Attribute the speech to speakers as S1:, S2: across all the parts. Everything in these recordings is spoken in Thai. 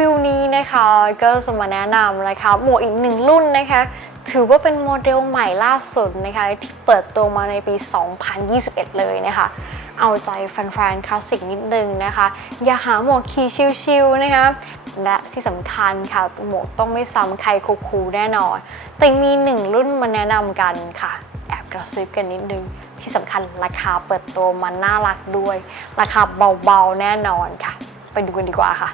S1: วิวนี้นะคะก็จะมาแนะนำนะคะหมวกอีกหนึ่งรุ่นนะคะถือว่าเป็นโมเดลใหม่ล่าสุดนะคะที่เปิดตัวมาในปี 2021 เลยนะคะเอาใจแฟนๆคลาสสิกนิดนึงนะคะ อย่าหาหมวกขี่ชิวๆนะคะและที่สำคัญค่ะหมวกต้องไม่ซ้ำใครคูลๆแน่นอนแต่มีหนึ่งรุ่นมาแนะนำกันค่ะ แอบกระซิบกันนิดนึง ที่สำคัญราคาเปิดตัวมันน่ารักด้วย ราคาเบาๆแน่นอนค่ะ ไปดูกันดีกว่าค่ะ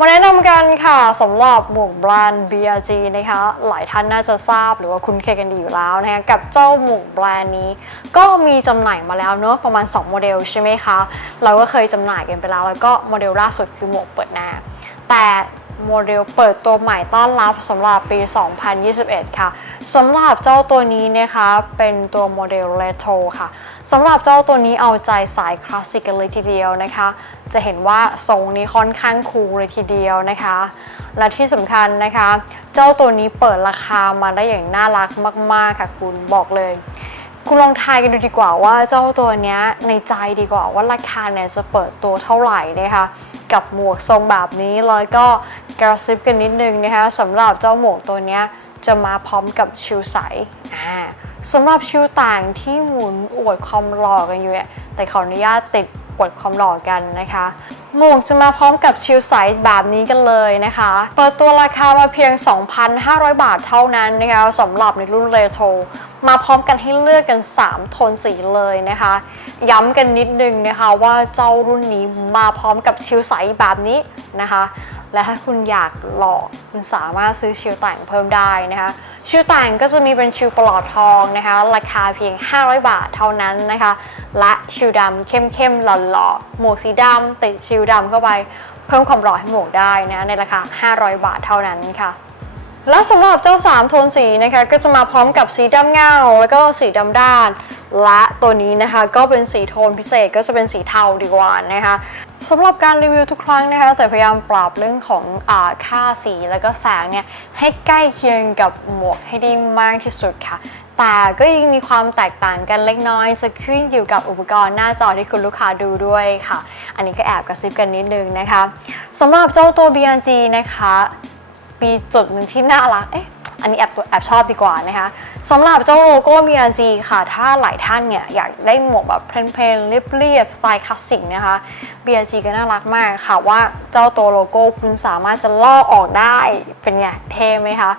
S1: มาแนะนำกันค่ะสำหรับหมวกแบรนด์ BRG นะคะ หลายท่านน่าจะทราบหรือว่าคุ้นเคยกันดีอยู่แล้วนะคะกับเจ้าหมวกแบรนด์นี้ ก็มีจำหน่ายมาแล้วเนอะประมาณ 2 โมเดลใช่ไหมคะ เราก็เคยจำหน่ายกันไปแล้ว แล้วก็โมเดลล่าสุดคือหมวกเปิดหน้า แต่โมเดลเปิดตัวใหม่ต้อนรับสำหรับปี 2021 ค่ะ สำหรับเจ้าตัวนี้นะคะเป็นตัวโมเดล Retro ค่ะสำหรับเจ้าตัวนี้เอาใจสายคลาสสิกกันเลยทีเดียวนะคะ จะเห็นว่าทรงนี้ค่อนข้างคูลเลยทีเดียวนะคะ และที่สำคัญนะคะ เจ้าตัวนี้เปิดราคามาได้อย่างน่ารักมาก ๆ ค่ะคุณบอกเลย คุณลองทายกันดูดีกว่าว่าเจ้าตัวเนี้ยในใจดีกว่าว่าราคาเนี่ยจะเปิดตัวเท่าไหร่นะคะกับหมวกทรงแบบนี้แล้วก็กระซิบกันนิดนึงนะคะสำหรับเจ้าหมวกตัวเนี้ย จะมาพร้อมกับชิวใสอ่าสำหรับชิวต่างที่หมุนอวดความหล่อกันอยู่เนี่ยแต่ขออนุญาตติดอวดความหล่อกันนะคะหมวกจะมาพร้อมกับชิลไซส์แบบนี้กันเลยนะคะ เปิดตัวราคามาเพียง 2,500 บาทเท่านั้นนะคะสำหรับในรุ่นเรโทรมาพร้อมกันให้เลือกกัน 3 โทนสีเลยนะคะ ย้ำกันนิดนึงนะคะว่าเจ้ารุ่นนี้มาพร้อมกับชิลไซส์แบบนี้นะคะ และถ้าคุณอยากหล่อคุณสามารถซื้อชิลแต่งเพิ่มได้นะคะชิลแต่งก็จะมีเป็นชิลปลอดทองนะคะราคาเพียง 500 บาทเท่านั้นนะคะ และชิลดำเข้มๆหล่อๆหมวกสีดำติดชิลดำเข้าไปเพิ่มความหล่อให้หมวกได้นะในราคา 500 บาทเท่านั้นค่ะและสำหรับเจ้า 3 โทนสีนะคะก็จะมาพร้อมกับสีดำเงา แล้วก็สีดำด้าน และตัวนี้นะคะก็เป็นสีโทนพิเศษก็จะเป็นสีเทาดีกว่านะคะ สำหรับการรีวิวทุกครั้งนะคะแต่พยายามปรับเรื่องของอาค่าสีแล้วก็แสงเนี่ยให้ใกล้เคียงกับหมวกให้ได้มากที่สุดค่ะ แต่ก็ยังมีความแตกต่างกันเล็กน้อย จะขึ้นอยู่กับอุปกรณ์หน้าจอที่คุณลูกค้าดูด้วยค่ะ อันนี้ก็แอบกระซิบกันนิดนึงนะคะสำหรับเจ้าตัว BRG นะคะ มีจุดหนึ่งที่น่ารักเอ๊ะอันนี้แอบตัวแอบชอบดีกว่านะคะ สำหรับเจ้าโลโก้ BRG ค่ะ ถ้าหลายท่านเนี่ยอยากได้หมวกแบบเพลนๆเรียบๆสไตล์คลาสสิกนะคะ BRG ก็น่ารักมากค่ะว่าเจ้าตัวโลโก้คุณสามารถจะลอกออกได้เป็นไงเท่ไหมคะ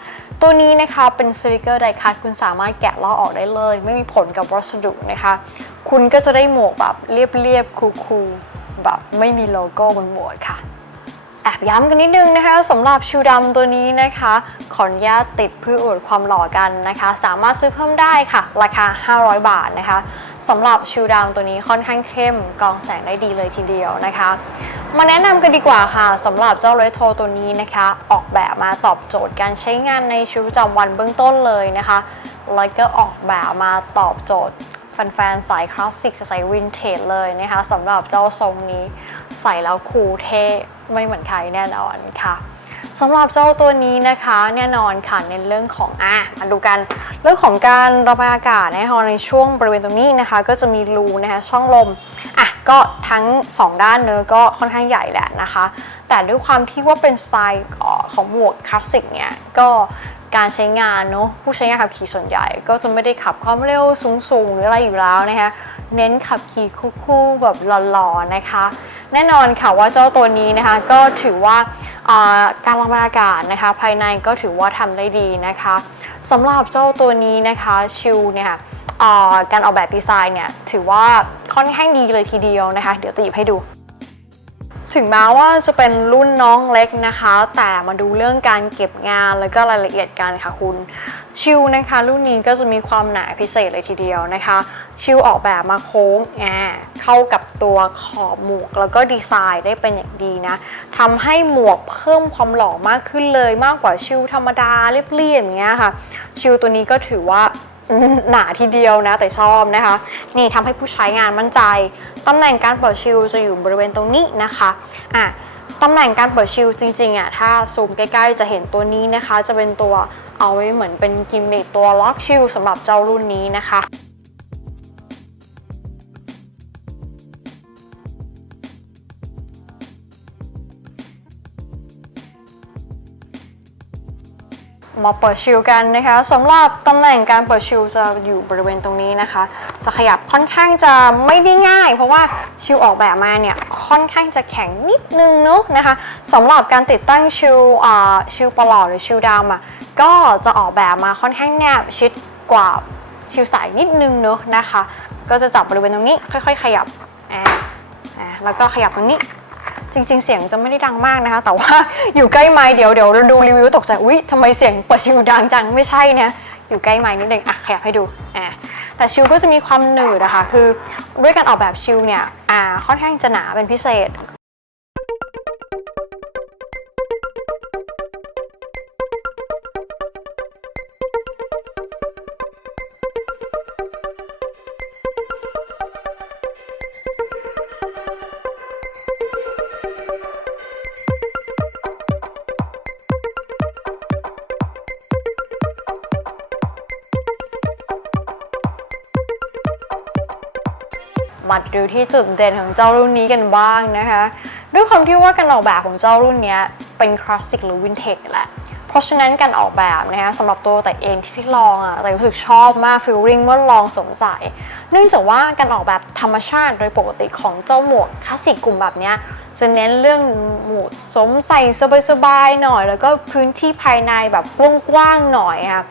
S1: ตัวนี้นะคะเป็นสติกเกอร์ไดคัทคุณสามารถแกะลอกออกได้เลย ไม่มีผลกับวัสดุนะคะ คุณก็จะได้หมวกแบบเรียบๆคูลๆแบบไม่มีโลโก้บนหมวกค่ะ แอบย้ำกันนิดนึงนะคะสำหรับชูดำตัวนี้นะคะ ขออนุญาตติดเพื่ออวดความหล่อกันนะคะ สามารถซื้อเพิ่มได้ค่ะ ราคา 500 บาทนะคะสำหรับชูดำตัวนี้ค่อนข้างเข้มกองแสงได้ดีเลยทีเดียวนะคะ มาแนะนำกันดีกว่าค่ะสำหรับเจ้าเรโทรตัวนี้นะคะ ออกแบบมาตอบโจทย์การใช้งานในชีวิตประจำวันเบื้องต้นเลยนะคะแล้วก็ออกแบบมาตอบโจทย์แฟนๆสายคลาสสิกสายวินเทจเลยนะคะสำหรับเจ้าทรงนี้ใส่แล้วคูลเท่ ไม่เหมือนใครแน่นอนค่ะสำหรับเจ้าตัวนี้นะคะแน่นอนค่ะในเรื่องของอะมาดูกันเรื่องของการระบายอากาศนะคะในช่วงบริเวณตรงนี้นะคะ ก็จะมีรูนะคะช่องลมอะก็ทั้ง 2 ด้านเนื้อะก็ค่อนข้างใหญ่แหละนะคะ แต่ด้วยความที่ว่าเป็นสไตล์ของหมวกคลาสสิกเนี่ยก็การใช้งานเนาะผู้ใช้งานขับขี่ส่วนใหญ่ ก็จะไม่ได้ขับความเร็วสูงๆหรืออะไรอยู่แล้วนะคะเน้นขับขี่คู่ๆแบบหล่อๆนะคะ แน่นอนค่ะว่าเจ้าตัวนี้นะคะก็ถือว่าการระบายอากาศนะคะ ภายในก็ถือว่าทำได้ดีนะคะสำหรับเจ้าตัวนี้นะคะชิลเนี่ยการออกแบบดีไซน์เนี่ยถือว่าค่อนข้างดีเลยทีเดียวนะคะ เดี๋ยวตีบให้ดู ถึงแม้ว่าจะเป็นรุ่นน้องเล็กนะคะ แต่มาดูเรื่องการเก็บงานแล้วก็รายละเอียดกันค่ะคุณ ชิลนะคะ รุ่นนี้ก็จะมีความหนาพิเศษเลยทีเดียวนะคะ ชิลออกแบบมาโค้งอ่เข้ากับตัวขอบหมวก แล้วก็ดีไซน์ได้เป็นอย่างดีนะทำให้หมวกเพิ่มความหล่อมากขึ้นเลยมากกว่าชิลธรรมดาเรียบๆอย่างเงี้ยค่ะ ชิลตัวนี้ก็ถือว่า หนาทีเดียวนะแต่ชอบนะคะ นี่ทำให้ผู้ใช้งานมั่นใจตำแหน่งการเปิดชิลจะอยู่บริเวณตรงนี้นะคะอะตำแหน่งการเปิดชิลจริงๆอะถ้าซูมใกล้ๆจะเห็นตัวนี้นะคะ จะเป็นตัวเอาไว้เหมือนเป็นกิมมิคตัวล็อกชิลสำหรับเจ้ารุ่นนี้นะคะ มาเปิดชิลกันนะคะสำหรับตำแหน่งการเปิดชิลจะอยู่บริเวณตรงนี้นะคะ จะขยับค่อนข้างจะไม่ได้ง่าย เพราะว่าชิลออกแบบมาเนี่ยค่อนข้างจะแข็งนิดนึงเนอะนะคะสำหรับการติดตั้งชิลอ่าชิลปลอดหรือชิลดำอะก็จะออกแบบมาค่อนข้างแนบชิดกว่าชิลใสนิดนึงเนอะนะคะ ก็จะจับบริเวณตรงนี้ค่อย ๆ ขยับอ่าอ่าแล้วก็ขยับตรงนี้ จริง ๆ เสียงจะไม่ได้ดังมากนะคะ แต่ว่าอยู่ใกล้ไมค์เดี๋ยวเดี๋ยวเราดูรีวิวตกใจอุ๊ยทำไมเสียงเปิดชิวดังจังไม่ใช่นะอยู่ใกล้ไมค์นิดเดิงอะขยับให้ดูอะแต่ชิวก็จะมีความหนืดนะคะคือด้วยการออกแบบชิวเนี่ยอ่าค่อนข้างจะหนาเป็นพิเศษ มาดูที่จุดเด่นของเจ้ารุ่นนี้กันบ้างนะคะ ด้วยความที่ว่าการออกแบบของเจ้ารุ่นนี้เป็นคลาสสิกหรือวินเทจแหละเพราะฉะนั้นการออกแบบนะคะสำหรับตัวแต่เองที่ลองอะแต่รู้สึกชอบมากฟีลลิ่งเมื่อลองสวมใส่เนื่องจากว่าการออกแบบธรรมชาติโดยปกติของเจ้าหมวกคลาสสิกกลุ่มแบบนี้จะเน้นเรื่องหมวกสวมใส่สบายๆหน่อย แล้วก็พื้นที่ภายในแบบกว้างๆหน่อยค่ะ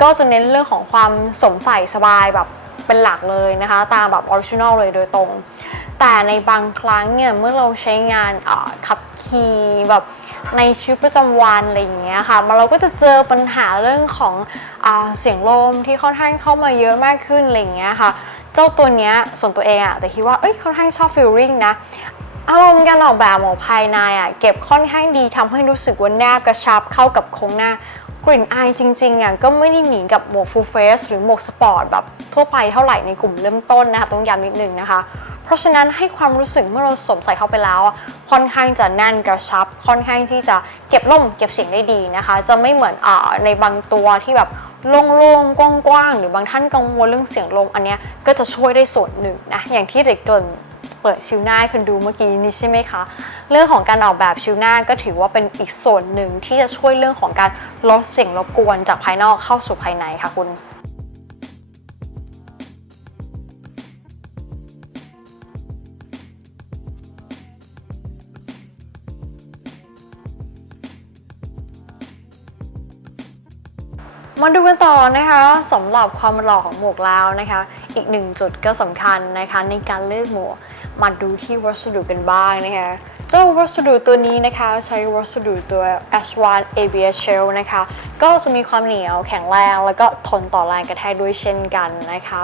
S1: ก็จะเน้นเรื่องของความสวมใส่สบายแบบ เป็นหลักเลยนะคะ ตามแบบออริจินอลเลยโดยตรง แต่ในบางครั้งเนี่ยเมื่อเราใช้งานขับขี่แบบในชีวิตประจำวันอะไรอย่างเงี้ยค่ะมันเราก็จะเจอปัญหาเรื่องของอเสียงลมที่ค่อนข้างเข้ามาเยอะมากขึ้นอะไรอย่างเงี้ยค่ะ เจ้าตัวเนี้ยส่วนตัวเองอะแต่คิดว่าเอ้ยค่อนข้างชอบฟีลลิ่งนะอารมณ์การออกแบบหมวกภายในอะเก็บค่อนข้างดีทำให้รู้สึกว่าแนบกระชับเข้ากับโครงหน้า กลิ่นอายจริงๆอะก็ไม่ได้หนีกับหมวก full face หรือหมวกสปอร์ตแบบทั่วไปเท่าไหร่ในกลุ่มเริ่มต้นนะคะต้องย้ำนิดนึงนะคะ เพราะฉะนั้นให้ความรู้สึกเมื่อเราสวมใส่เข้าไปแล้วอะค่อนข้างจะแน่นกระชับ ค่อนข้างที่จะเก็บล่มเก็บเสียงได้ดีนะคะ จะไม่เหมือนอ่าในบางตัวที่แบบโล่งๆกว้างๆหรือบางท่านกังวลเรื่องเสียงลมอันเนี้ยก็จะช่วยได้ส่วนหนึ่งนะอย่างที่เด็กเกิน เปิดชิวหน้าให้คุณดูเมื่อกี้นี้ใช่ไหมคะ เรื่องของการออกแบบชิวหน้าก็ถือว่าเป็นอีกส่วนหนึ่งที่จะช่วยเรื่องของการลดเสียงรบกวนจากภายนอกเข้าสู่ภายในค่ะคุณมาดูกันต่อนะคะสำหรับความหล่อของหมวกแล้วนะคะ อีกหนึ่งจุดก็สำคัญนะคะในการเลือกหมวก มาดูที่วัสดุกันบ้างนะคะ เจ้าวัสดุตัวนี้นะคะใช้วัสดุตัว S1 ABS Shell นะคะ ก็จะมีความเหนียวแข็งแรงแล้วก็ทนต่อแรงกระแทกด้วยเช่นกันนะคะ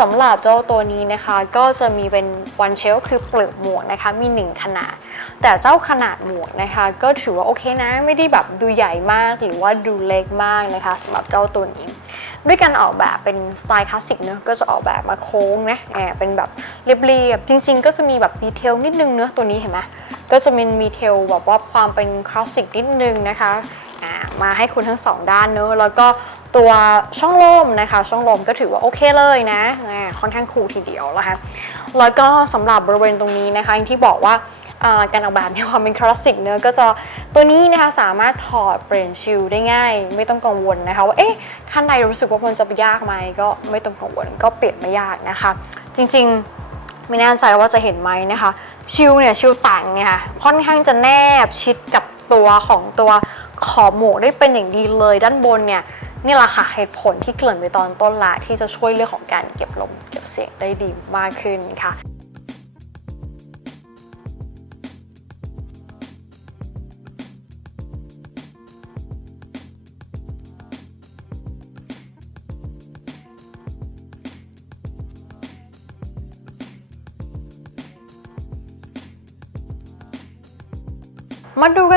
S1: สำหรับเจ้าตัวนี้นะคะก็จะมีเป็น one shell คือเปลือกหมวกนะคะมี 1 ขนาด แต่เจ้าขนาดหมวกนะคะ ก็ถือว่าโอเคนะ ไม่ได้แบบดูใหญ่มากหรือว่าดูเล็กมากนะคะสำหรับเจ้าตัวนี้ ด้วยการออกแบบเป็นสไตล์คลาสสิกเนอะก็จะออกแบบมาโค้งนะแอบเป็นแบบเรียบๆจริง ๆ ก็จะมีแบบดีเทลนิดนึงเนอะตัวนี้เห็นไหมก็จะมีมีเทลแบบว่าความเป็นคลาสสิกนิดนึงนะคะอ่ามาให้คุณทั้งสองด้านเนอะแล้วก็ตัวช่องลมนะคะ ช่องลมก็ถือว่าโอเคเลยนะอ่าค่อนข้างคูลทีเดียวนะคะแล้วก็สำหรับบริเวณตรงนี้นะคะอย่างที่บอกว่า การออกแบบมีความเป็นคลาสสิกเนอะก็จะตัวนี้นะคะสามารถถอดเปลี่ยนชิลได้ง่าย ไม่ต้องกังวลนะคะว่าเอ๊ะท่านใดรู้สึกว่ามันจะไปยากไหมก็ไม่ต้องกังวลก็เปลี่ยนไม่ยากนะคะ จริงๆไม่แน่ใจว่าจะเห็นไหมนะคะ ชิลเนี่ยชิลต่างเนี่ยค่ะค่อนข้างจะแนบชิดกับตัวของตัวขอบหมวกได้เป็นอย่างดีเลยด้านบนเนี่ยนี่แหละค่ะเหตุผลที่เกริ่นไปตอนต้นละที่จะช่วยเรื่องของการเก็บลมเก็บเสียงได้ดีมากขึ้นค่ะ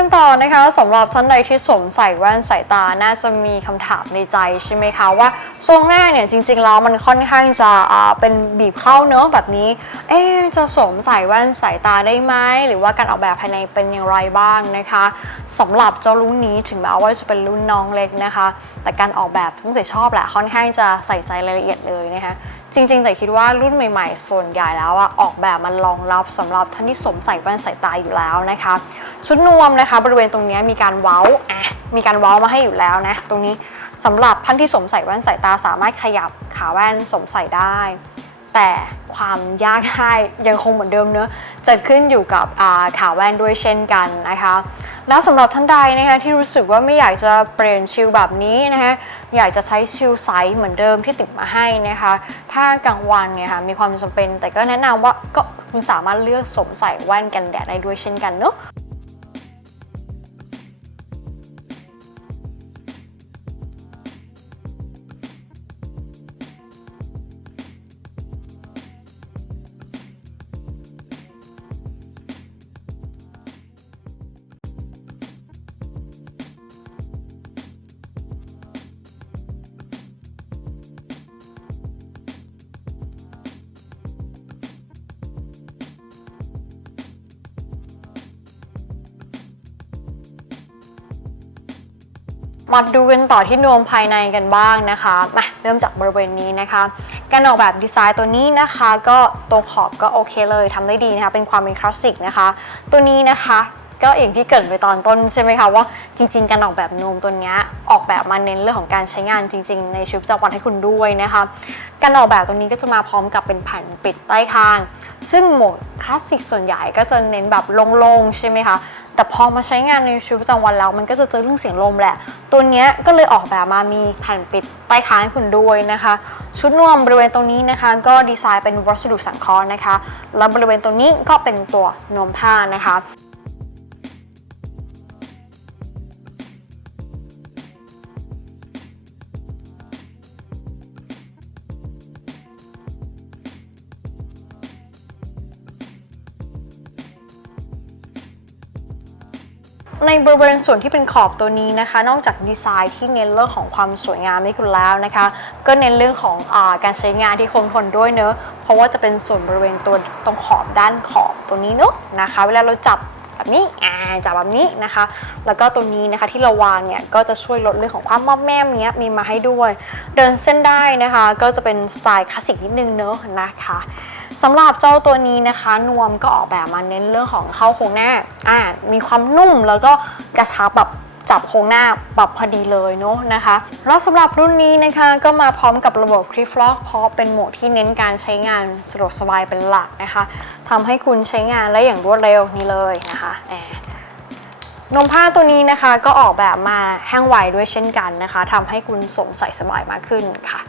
S1: กันต่อนะคะสำหรับท่านใดที่สวมใส่แว่นสายตาน่าจะมีคำถามในใจใช่ไหมคะว่าทรงหน้าเนี่ยจริงๆแล้วมันค่อนข้างจะอ่าเป็นบีบเข้าเนื้อแบบนี้ เอ๊จะสวมใส่แว่นสายตาได้ไหมหรือว่าการออกแบบภายในเป็นอย่างไรบ้างนะคะสำหรับเจ้ารุ่นนี้ถึงแม้ว่าจะเป็นรุ่นน้องเล็กนะคะ แต่การออกแบบตั้งแต่ชอบแหละค่อนข้างจะใส่ใจรายละเอียดเลยนะคะ จริงๆ แต่คิดว่ารุ่นใหม่ๆ ส่วนใหญ่แล้วอะออกแบบมันรองรับสำหรับท่านที่สวมใส่แว่นสายตาอยู่แล้วนะคะชุดนวมนะคะบริเวณตรงนี้มีการเว้าอะมีการเว้ามาให้อยู่แล้วนะตรงนี้สำหรับท่านที่สวมใส่แว่นสายตาสามารถขยับขาแว่นสวมใส่ได้ แต่ความยากง่ายยังคงเหมือนเดิมเนอะจะขึ้นอยู่กับขาแว่นด้วยเช่นกันนะคะแล้วสำหรับท่านใดนะคะที่รู้สึกว่าไม่อยากจะเปลี่ยนชิลแบบนี้นะคะ อยากจะใช้ชิลไซส์เหมือนเดิมที่ติดมาให้นะคะ ถ้ากลางวันเนี่ยค่ะมีความจำเป็นแต่ก็แนะนำว่าก็คุณสามารถเลือกสวมใส่แว่นกันแดดได้ด้วยเช่นกันเนาะ มาดูกันต่อที่นวมภายในกันบ้างนะคะ มาเริ่มจากบริเวณนี้นะคะ การออกแบบดีไซน์ตัวนี้นะคะ ก็ตรงขอบก็โอเคเลยทำได้ดีนะคะ เป็นความเป็นคลาสสิกนะคะ ตัวนี้นะคะก็อย่างที่เกิดไปตอนต้นใช่ไหมคะว่าจริง ๆ การออกแบบนมตัวนี้ออกแบบมาเน้นเรื่องของการใช้งานจริง ๆ ในชีวิตประจำวันให้คุณด้วยนะคะการออกแบบตัวนี้ก็จะมาพร้อมกับเป็นแผ่นปิดใต้คาง ซึ่งโหมดคลาสสิกส่วนใหญ่ก็จะเน้นแบบโล่งๆใช่ไหมคะ แต่พอมาใช้งานในชีวิตประจำวันแล้ว มันก็จะเจอเรื่องเสียงลมแหละ ตัวเนี้ยก็เลยออกแบบมามีแผ่นปิดใต้คางให้คุณด้วยนะคะ ชุดนวมบริเวณตรงนี้นะคะ ก็ดีไซน์เป็นวัสดุสังเคราะห์นะคะ แล้วบริเวณตรงนี้ก็เป็นตัวนวมผ้านะคะ ในบริเวณส่วนที่เป็นขอบตัวนี้นะคะ นอกจากดีไซน์ที่เน้นเรื่องของความสวยงามให้คุณแล้วนะคะ ก็เน้นเรื่องของอการใช้งานที่คงทนด้วยเนอะเพราะว่าจะเป็นส่วนบริเวณตัวตรงขอบด้านขอบตัวนี้เนอะนะคะ เวลาเราจับ แบบนี้อ่าจับแบบนี้นะคะ แล้วก็ตัวนี้นะคะที่เราวางเนี่ยก็จะช่วยลดเรื่องของความมอมแมมเนี้ยมีมาให้ด้วย เดินเส้นได้นะคะ ก็จะเป็นสไตล์คลาสสิกนิดนึงเนอะนะคะสำหรับเจ้าตัวนี้นะคะ นวมก็ออกแบบมาเน้นเรื่องของเข้าโครงหน้าอ่ามีความนุ่มแล้วก็กระชับแบบ จับโครงหน้าแบบพอดีเลยเนาะนะคะ แล้วสำหรับรุ่นนี้นะคะก็มาพร้อมกับระบบคลิปล็อกเพราะเป็นโหมดที่เน้นการใช้งานสะดวกสบายเป็นหลักนะคะทำให้คุณใช้งานได้อย่างรวดเร็วนี่เลยนะคะแนมผ้าตัวนี้นะคะก็ออกแบบมาแห้งไวด้วยเช่นกันนะคะทำให้คุณสวมใส่สบายมากขึ้นค่ะ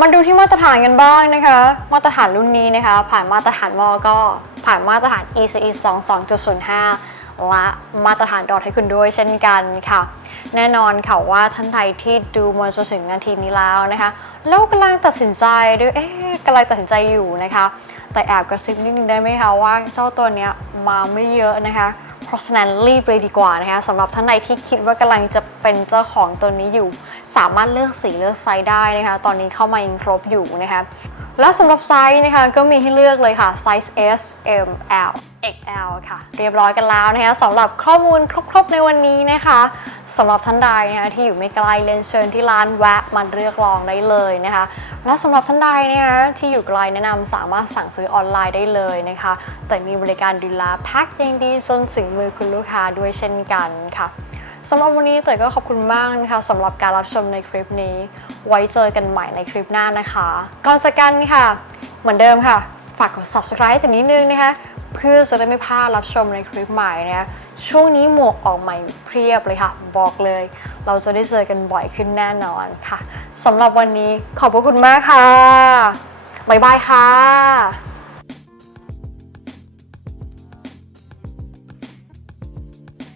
S1: มาดูที่มาตรฐานกันบ้างนะคะ มาตรฐานรุ่นนี้นะคะ ผ่านมาตรฐานมอก็ผ่านมาตรฐาน ECE 22.05 และมาตรฐานดอทให้คุณด้วยเช่นกันค่ะ แน่นอนค่ะว่าท่านใดที่ดูมาจนถึงนาทีนี้แล้วนะคะแล้วกำลังตัดสินใจด้วยเอ๊ะกำลังตัดสินใจอยู่นะคะ แต่แอบกระซิบนิดนึงได้ไหมคะว่าเจ้าตัวเนี้ยมาไม่เยอะนะคะเพราะฉะนั้นรีบเลยดีกว่านะคะสำหรับท่านใดที่คิดว่ากำลังจะเป็นเจ้าของตัวนี้อยู่ สามารถเลือกสีเลือกไซส์ได้นะคะ ตอนนี้เข้ามายังครบอยู่นะคะ และสำหรับไซส์นะคะก็มีให้เลือกเลยค่ะไซส์ S M L XL ค่ะ เรียบร้อยกันแล้วนะคะสำหรับข้อมูลครบ ๆ ในวันนี้นะคะสำหรับท่านใดนะคะที่อยู่ไม่ไกลเรียนเชิญที่ร้านแวะมาเลือกลองได้เลยนะคะ และสำหรับท่านใดนะคะที่อยู่ไกลแนะนำสามารถสั่งซื้อออนไลน์ได้เลยนะคะ แต่มีบริการดูแลแพ็คยังดีจนถึงมือคุณลูกค้าด้วยเช่นกันค่ะ สำหรับวันนี้เต๋อก็ขอบคุณมากนะคะสำหรับการรับชมในคลิปนี้ ไว้เจอกันใหม่ในคลิปหน้านะคะก่อนจากกันค่ะ เหมือนเดิมค่ะ ฝากกด subscribe แต่นิดนึงนะคะ เพื่อจะได้ไม่พลาดรับชมในคลิปใหม่นะคะช่วงนี้หมวกออกใหม่เพียบเลยค่ะ บอกเลย เราจะได้เจอกันบ่อยขึ้นแน่นอนค่ะสำหรับวันนี้ขอบพระคุณมากค่ะบ๊ายบายค่ะ